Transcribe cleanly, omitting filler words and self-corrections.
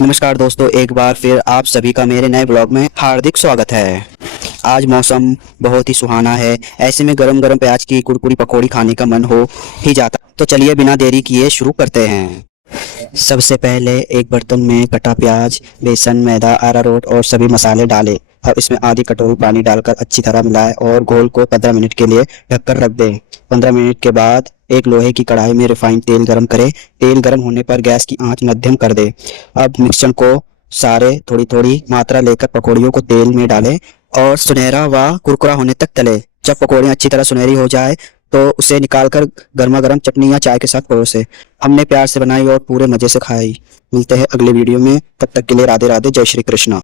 नमस्कार दोस्तों, एक बार फिर आप सभी का मेरे नए ब्लॉग में हार्दिक स्वागत है। आज मौसम बहुत ही सुहाना है। ऐसे में गरम गरम प्याज की कुरकुरी पकौड़ी खाने का मन हो ही जाता। तो चलिए बिना देरी किए शुरू करते हैं। सबसे पहले एक बर्तन में कटा प्याज, बेसन, मैदा, अरारोट और सभी मसाले डालें। अब इसमें आधी कटोरी पानी डालकर अच्छी तरह मिलाएं और घोल को 15 मिनट के लिए ढककर रख दें। 15 मिनट के बाद एक लोहे की कढ़ाई में रिफाइंड तेल गरम करें। तेल गरम होने पर गैस की आंच मध्यम कर दें। अब मिश्रण को सारे थोड़ी थोड़ी मात्रा लेकर पकौड़ियों को तेल में डालें और सुनहरा व कुरकुरा होने तक तलें। जब पकौड़ियाँ अच्छी तरह सुनहरी हो जाए तो उसे निकालकर गर्मा गर्म चटनी या चाय के साथ परोसें। हमने प्यार से बनाई और पूरे मजे से खाई। मिलते हैं अगले वीडियो में, तब तक के लिए राधे राधे, जय श्री कृष्ण।